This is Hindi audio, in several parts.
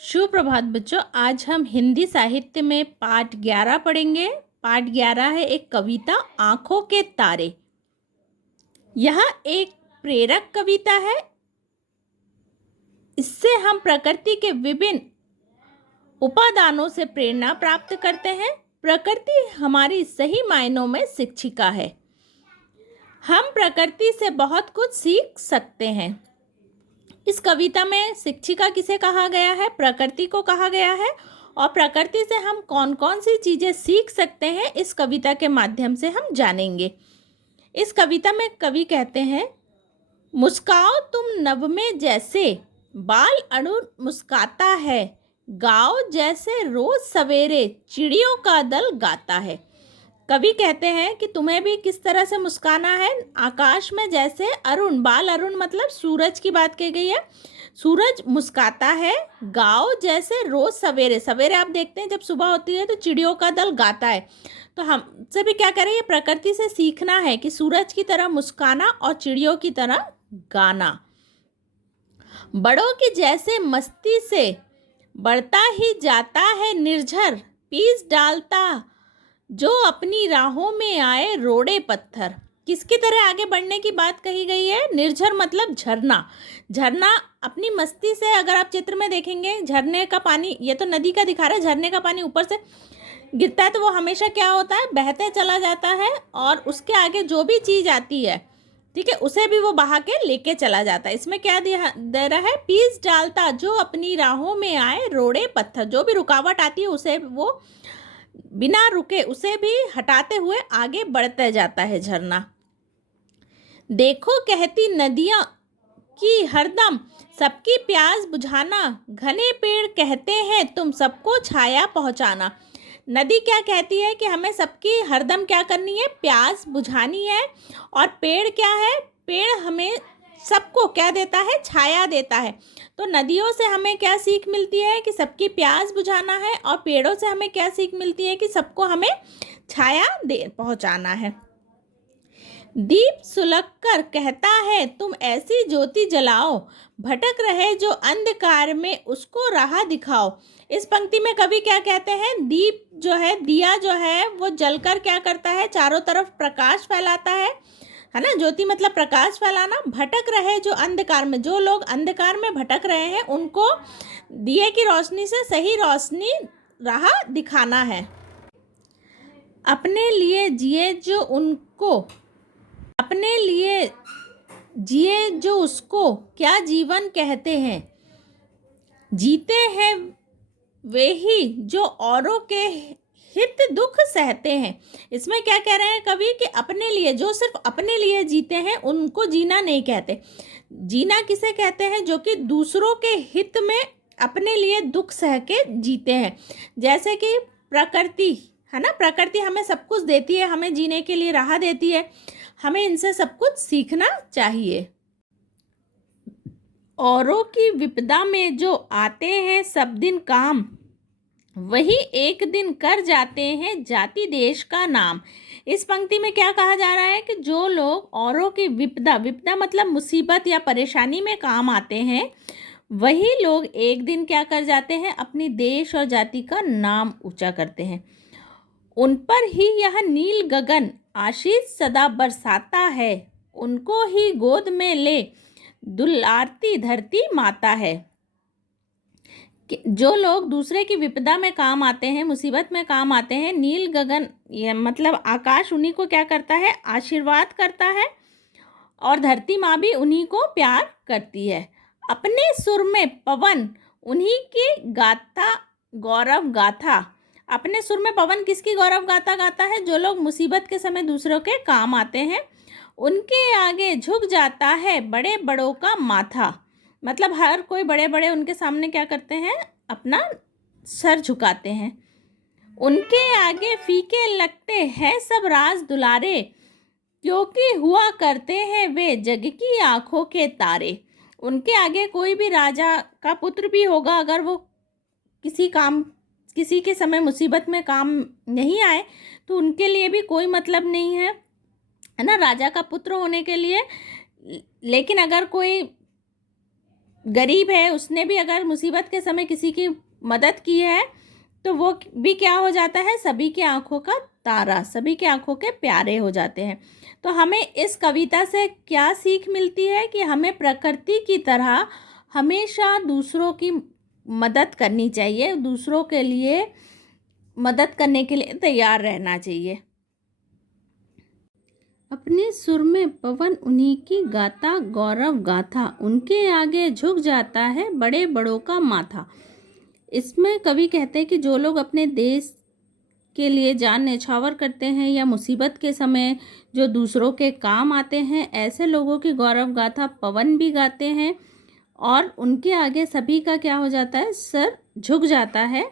सुप्रभात बच्चों। आज हम हिंदी साहित्य में पाठ 11 पढ़ेंगे। पाठ 11 है एक कविता आँखों के तारे। यह एक प्रेरक कविता है। इससे हम प्रकृति के विभिन्न उपादानों से प्रेरणा प्राप्त करते हैं। प्रकृति हमारी सही मायनों में शिक्षिका है। हम प्रकृति से बहुत कुछ सीख सकते हैं। इस कविता में शिक्षिका किसे कहा गया है? प्रकृति को कहा गया है। और प्रकृति से हम कौन कौन सी चीज़ें सीख सकते हैं, इस कविता के माध्यम से हम जानेंगे। इस कविता में कवि कहते हैं, मुस्काओ तुम नभ में जैसे बाल अणु मुस्काता है, गाओ जैसे रोज सवेरे चिड़ियों का दल गाता है। कवि कहते हैं कि तुम्हें भी किस तरह से मुस्काना है। आकाश में जैसे अरुण, बाल अरुण मतलब सूरज की बात की गई है। सूरज मुस्काता है। गाओ जैसे रोज सवेरे, सवेरे आप देखते हैं जब सुबह होती है तो चिड़ियों का दल गाता है। तो हमसे भी क्या करें, ये प्रकृति से सीखना है कि सूरज की तरह मुस्काना और चिड़ियों की तरह गाना। बड़ों की जैसे मस्ती से बढ़ता ही जाता है निर्झर, पीस डालता जो अपनी राहों में आए रोड़े पत्थर। किसकी तरह आगे बढ़ने की बात कही गई है? निर्झर मतलब झरना। झरना अपनी मस्ती से, अगर आप चित्र में देखेंगे झरने का पानी, ये तो नदी का दिखा रहा है, झरने का पानी ऊपर से गिरता है तो वो हमेशा क्या होता है, बहते चला जाता है और उसके आगे जो भी चीज़ आती है, ठीक है, उसे भी वो बहा के लेके चला जाता है। इसमें क्या दे रहा है? पीस डालता जो अपनी राहों में आए रोड़े पत्थर। जो भी रुकावट आती है उसे वो बिना रुके उसे भी हटाते हुए आगे बढ़ते जाता है झरना। देखो कहती नदियाँ की हरदम सबकी प्यास बुझाना, घने पेड़ कहते हैं तुम सबको छाया पहुँचाना। नदी क्या कहती है कि हमें सबकी हरदम क्या करनी है? प्यास बुझानी है। और पेड़ क्या है? पेड़ हमें सबको क्या देता है? छाया देता है। तो नदियों से हमें क्या सीख मिलती है? कि सबकी प्यास बुझाना है। और पेड़ों से हमें क्या सीख मिलती है? कि सबको हमें छाया दे पहुँचाना है। दीप सुलग कर कहता है तुम ऐसी ज्योति जलाओ, भटक रहे जो अंधकार में उसको राह दिखाओ। इस पंक्ति में कवि क्या कहते हैं? दीप जो है, दिया जो है वो जलकर क्या करता है? चारों तरफ प्रकाश फैलाता है ना। ज्योति मतलब प्रकाश फैलाना। भटक रहे जो अंधकार में, जो लोग अंधकार में भटक रहे हैं उनको दिए की रोशनी से सही रोशनी राह दिखाना है। अपने लिए जिए जो उनको, अपने लिए जिए जो उसको क्या जीवन कहते हैं। जीते हैं वे ही जो औरों के हित दुख सहते हैं। इसमें क्या कह रहे हैं कवि? कि अपने लिए, जो सिर्फ अपने लिए जीते हैं उनको जीना नहीं कहते। जीना किसे कहते हैं? जो कि दूसरों के हित में अपने लिए दुख सह के जीते हैं। जैसे कि प्रकृति है ना, प्रकृति हमें सब कुछ देती है, हमें जीने के लिए राह देती है। हमें इनसे सब कुछ सीखना चाहिए। औरों की विपदा में जो आते हैं सब दिन काम, वही एक दिन कर जाते हैं जाति देश का नाम। इस पंक्ति में क्या कहा जा रहा है? कि जो लोग औरों की विपदा, विपदा मतलब मुसीबत या परेशानी में काम आते हैं, वही लोग एक दिन क्या कर जाते हैं? अपनी देश और जाति का नाम ऊंचा करते हैं। उन पर ही यह नील गगन आशीष सदा बरसाता है, उनको ही गोद में ले दुलारती धरती माता है। जो लोग दूसरे की विपदा में काम आते हैं, मुसीबत में काम आते हैं, नील गगन ये मतलब आकाश उन्हीं को क्या करता है? आशीर्वाद करता है। और धरती माँ भी उन्हीं को प्यार करती है। अपने सुर में पवन उन्हीं की गाथा, गौरव गाथा। अपने सुर में पवन किसकी गौरव गाथा गाता है? जो लोग मुसीबत के समय दूसरों के काम आते हैं, उनके आगे झुक जाता है बड़े बड़ों का माथा। मतलब हर कोई बड़े बड़े उनके सामने क्या करते हैं? अपना सर झुकाते हैं। उनके आगे फीके लगते हैं सब राज दुलारे, क्योंकि हुआ करते हैं वे जग की आंखों के तारे। उनके आगे कोई भी राजा का पुत्र भी होगा, अगर वो किसी के समय मुसीबत में काम नहीं आए तो उनके लिए भी कोई मतलब नहीं है ना, राजा का पुत्र होने के लिए। लेकिन अगर कोई गरीब है, उसने भी अगर मुसीबत के समय किसी की मदद की है तो वो भी क्या हो जाता है, सभी की आंखों का तारा, सभी की आंखों के प्यारे हो जाते हैं। तो हमें इस कविता से क्या सीख मिलती है कि हमें प्रकृति की तरह हमेशा दूसरों की मदद करनी चाहिए, दूसरों के लिए मदद करने के लिए तैयार रहना चाहिए। अपने सुर में पवन उन्हीं की गाता गौरव गाथा, उनके आगे झुक जाता है बड़े बड़ों का माथा। इसमें कवि कहते हैं कि जो लोग अपने देश के लिए जान न्यौछावर करते हैं या मुसीबत के समय जो दूसरों के काम आते हैं, ऐसे लोगों की गौरव गाथा पवन भी गाते हैं और उनके आगे सभी का क्या हो जाता है, सर झुक जाता है।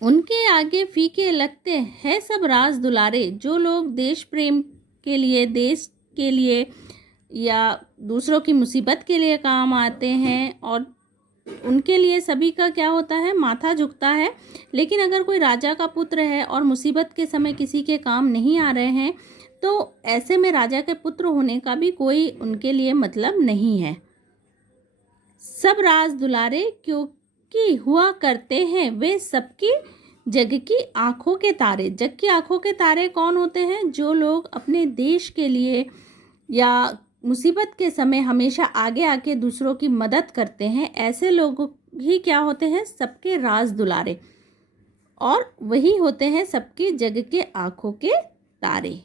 उनके आगे फीके लगते हैं सब राज दुलारे, जो लोग देश प्रेम के लिए, देश के लिए या दूसरों की मुसीबत के लिए काम आते हैं और उनके लिए सभी का क्या होता है, माथा झुकता है। लेकिन अगर कोई राजा का पुत्र है और मुसीबत के समय किसी के काम नहीं आ रहे हैं तो ऐसे में राजा के पुत्र होने का भी कोई उनके लिए मतलब नहीं है। सब राज दुलारे क्योंकि हुआ करते हैं वे सबकी जग की आंखों के तारे। जग की आंखों के तारे कौन होते हैं, जो लोग अपने देश के लिए या मुसीबत के समय हमेशा आगे आके दूसरों की मदद करते हैं, ऐसे लोग ही क्या होते हैं, सबके राज दुलारे, और वही होते हैं सबकी जग के आंखों के तारे।